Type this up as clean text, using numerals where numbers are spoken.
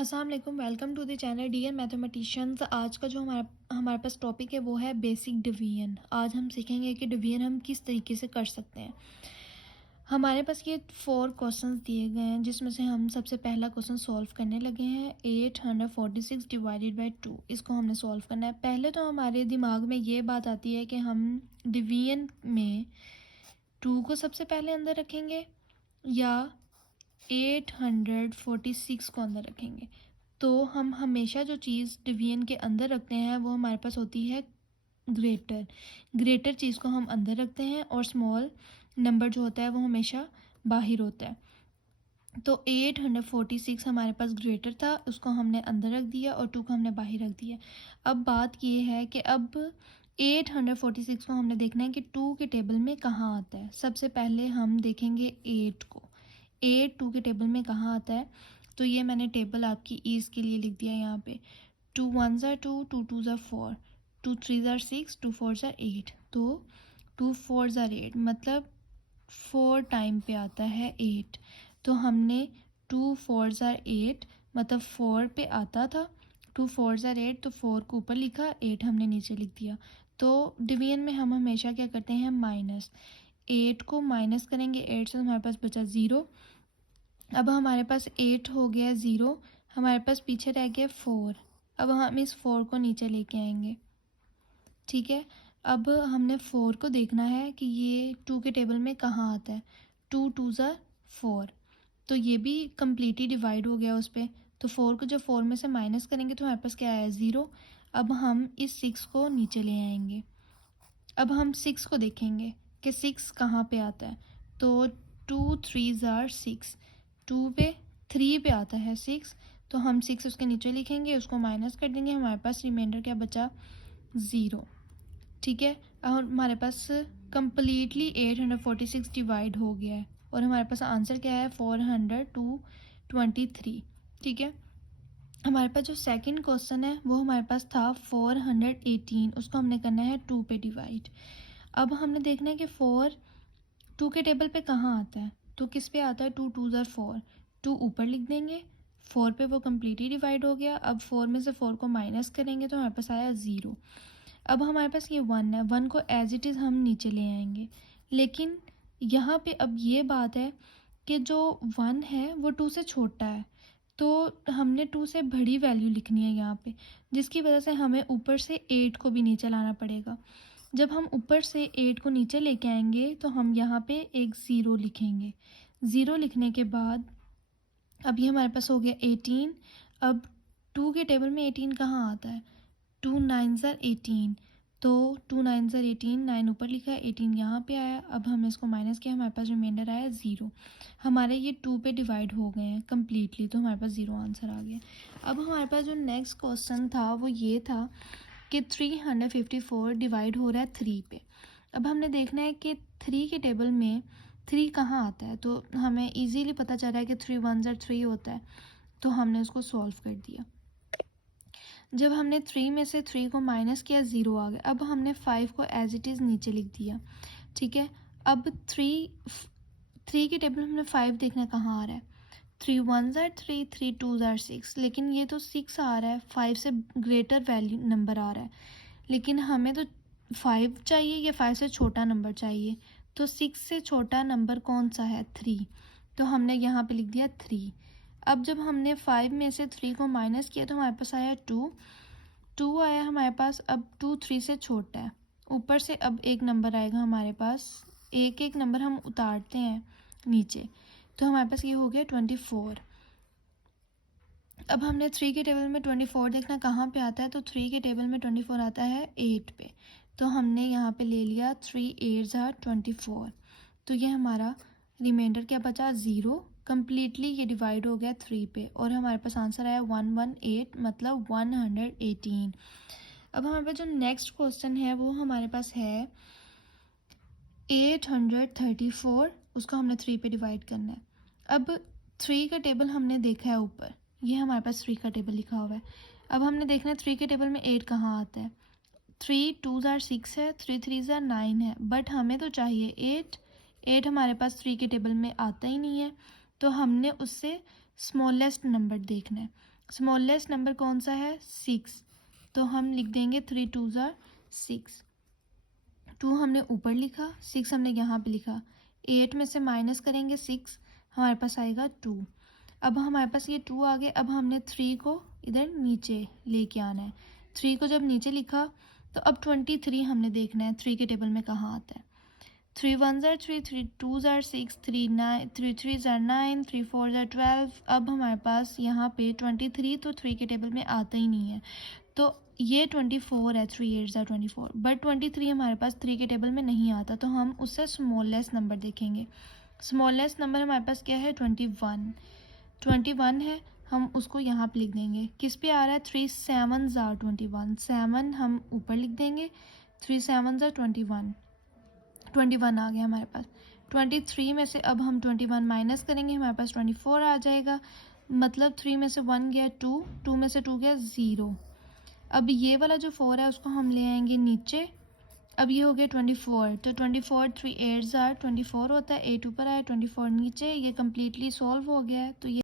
अस्सलाम वालेकुम, welcome to the channel dear mathematicians. आज का जो हमारे पास टॉपिक है वो है बेसिक डिवीजन। आज हम सीखेंगे कि डिवीजन हम किस तरीके से कर सकते हैं। हमारे पास ये 4 क्वेश्चंस दिए गए हैं जिसमें से हम सबसे पहला क्वेश्चन सॉल्व करने लगे हैं। 846 डिवाइडेड बाई 2, इसको हमने सॉल्व करना है। पहले तो हमारे दिमाग में ये बात आती है कि हम डिवीजन में 2 को सबसे पहले अंदर रखेंगे या 846 को अंदर रखेंगे। तो हम हमेशा जो चीज़ डिवीजन के अंदर रखते हैं वो हमारे पास होती है ग्रेटर चीज़ को हम अंदर रखते हैं और स्मॉल नंबर जो होता है वो हमेशा बाहर होता है। तो 846 हमारे पास ग्रेटर था, उसको हमने अंदर रख दिया और 2 को हमने बाहर रख दिया। अब बात ये है कि अब 846 को हमने देखना है कि 2 के टेबल में कहाँ आता है। सबसे पहले हम देखेंगे 8 को। 8 2 के टेबल में कहाँ आता है, तो ये मैंने टेबल आपकी ईज के लिए लिख दिया यहाँ पे। 2 1 ज़ा 2, 2 2 ज़ा 4, 2 3 ज़ा 6, 2 4 ज़ा 8। तो 2 4 ज़ा 8 मतलब 4 टाइम पे आता है 8। तो हमने 2 4 ज़ा 8 मतलब 4 पे आता था। 2 4 ज़ा 8 तो 4 को ऊपर लिखा, 8 हमने नीचे लिख दिया। तो डिवीजन में हम हमेशा क्या करते हैं, माइनस। 8 को माइनस करेंगे 8 से, हमारे पास बचा 0। अब हमारे पास 8 हो गया 0, हमारे पास पीछे रह गया 4। अब हम इस 4 को नीचे लेके आएंगे, ठीक है। अब हमने 4 को देखना है कि ये 2 के टेबल में कहाँ आता है। 2 2 ज़ा 4, तो ये भी कम्प्लीटली डिवाइड हो गया उस पर। तो 4 को जब 4 में से माइनस करेंगे तो हमारे पास क्या आया, 0। अब हम इस 6 को नीचे ले आएंगे। अब हम 6 को देखेंगे कि 6 कहाँ पे आता है। तो 2 3 ज़ार 6, 2 पे 3 पे आता है 6। तो हम 6 उसके नीचे लिखेंगे, उसको माइनस कर देंगे, हमारे पास रिमाइंडर क्या बचा, 0। ठीक है। और हमारे पास कम्प्लीटली 846 डिवाइड हो गया है और हमारे पास आंसर क्या है, 423। ठीक है। हमारे पास जो सेकंड क्वेश्चन है वो हमारे पास था 418, उसको हमने करना है 2 पे डिवाइड। अब हमने देखना है कि 4 2 के टेबल पे कहाँ आता है। तो किस पे आता है, 2 2 ज़ा 4, 2 ऊपर लिख देंगे, 4 पे वो कम्प्लीटली डिवाइड हो गया। अब 4 में से 4 को माइनस करेंगे तो हमारे पास आया 0। अब हमारे पास ये 1 है, 1 को एज इट इज़ हम नीचे ले आएंगे। लेकिन यहाँ पे अब ये बात है कि जो 1 है वो 2 से छोटा है, तो हमने 2 से बड़ी वैल्यू लिखनी है यहाँ पे, जिसकी वजह से हमें ऊपर से 8 को भी नीचे लाना पड़ेगा। जब हम ऊपर से 8 को नीचे लेके आएंगे तो हम यहाँ पे एक 0 लिखेंगे। 0 लिखने के बाद अब ये हमारे पास हो गया 18। अब 2 के टेबल में 18 कहाँ आता है, 2 9 ज़ा 18, तो 2 9 ज़ा 18, 9 ऊपर लिखा है, 18 यहाँ पे आया। अब हमने इसको माइनस किया, हमारे पास रिमाइंडर आया 0। हमारे ये 2 पे डिवाइड हो गए हैं कम्प्लीटली, तो हमारे पास 0 आंसर आ गया। अब हमारे पास जो नेक्स्ट क्वेश्चन था वो ये था कि 354 डिवाइड हो रहा है 3 पे। अब हमने देखना है कि 3 के टेबल में 3 कहाँ आता है। तो हमें इजीली पता चल रहा है कि 3 1 ज़ा 3 होता है, तो हमने उसको सॉल्व कर दिया। जब हमने 3 में से 3 को माइनस किया, 0 आ गया। अब हमने 5 को एज इट इज़ नीचे लिख दिया, ठीक है। अब 3 के टेबल में हमने 5 देखना कहाँ आ रहा है। 3 1 ज़ा 3, 3 2 ज़ा 6, लेकिन ये तो 6 आ रहा है, 5 से ग्रेटर वैल्यू नंबर आ रहा है। लेकिन हमें तो 5 चाहिए या 5 से छोटा नंबर चाहिए। तो 6 से छोटा नंबर कौन सा है, 3। तो हमने यहाँ पे लिख दिया 3। अब जब हमने 5 में से 3 को माइनस किया तो हमारे पास आया 2 आया हमारे पास। अब 2 3 से छोटा है, ऊपर से अब एक नंबर आएगा हमारे पास, एक एक नंबर हम उतारते हैं नीचे, तो हमारे पास ये हो गया 24। अब हमने 3 के टेबल में 24 देखना कहाँ पे आता है। तो 3 के टेबल में 24 आता है 8 पे, तो हमने यहाँ पे ले लिया 3 8 ज़ा 24। तो ये हमारा रिमाइंडर क्या बचा, 0। कम्प्लीटली ये डिवाइड हो गया 3 पे और हमारे पास आंसर आया 118 मतलब 118। अब हमारे पास जो नेक्स्ट क्वेश्चन है वो हमारे पास है 834, उसको हमने 3 पे डिवाइड करना है। अब 3 का टेबल हमने देखा है ऊपर, ये हमारे पास 3 का टेबल लिखा हुआ है। अब हमने देखना है 3 के टेबल में 8 कहाँ आता है। 3 2 ज़ा 6 है, 3 3 ज़ा 9 है, बट हमें तो चाहिए 8। 8 हमारे पास 3 के टेबल में आता ही नहीं है, तो हमने उससे स्मॉलेस्ट नंबर देखना है। स्मॉलेस्ट नंबर कौन सा है? 6, तो हम लिख देंगे 3 2 ज़ार 6। 2 हमने ऊपर लिखा, 6 हमने यहाँ पे लिखा। 8 में से माइनस करेंगे 6, हमारे पास आएगा 2। अब हमारे पास ये 2 आ गए। अब हमने 3 को इधर नीचे लेके आना है। 3 को जब नीचे लिखा तो अब 23 हमने देखना है 3 के टेबल में कहाँ आता है। 3 1 ज़ार 3, 3 2 ज़ार 6, 3 3 ज़ार 9, 3 4 ज़ार 12। अब हमारे पास यहाँ पे 23 तो 3 के टेबल में आता ही नहीं है, तो ये 24 है। 3 8 ज़ार 24, बट 23 हमारे पास 3 के टेबल में नहीं आता, तो हम उससे स्मॉलेस्ट नंबर देखेंगे। स्मॉलेस्ट नंबर हमारे पास क्या है? 21 है। हम उसको यहाँ पे लिख देंगे। किस पे आ रहा है? 3 7 ज़ार 21, 7 हम ऊपर लिख देंगे। 3 7 ज़ार 21, 21 आ गया हमारे पास। 23 में से अब हम 21 माइनस करेंगे, हमारे पास 24 आ जाएगा। मतलब 3 में से 1 गया 2, 2 में से 2 गया 0। अब ये वाला जो 4 है उसको हम ले आएंगे नीचे। अब ये हो गया 24, तो 24 3 8 ज़ार 24 होता है। 8 ऊपर आया, 24 नीचे। ये कम्प्लीटली सॉल्व हो गया है। तो ये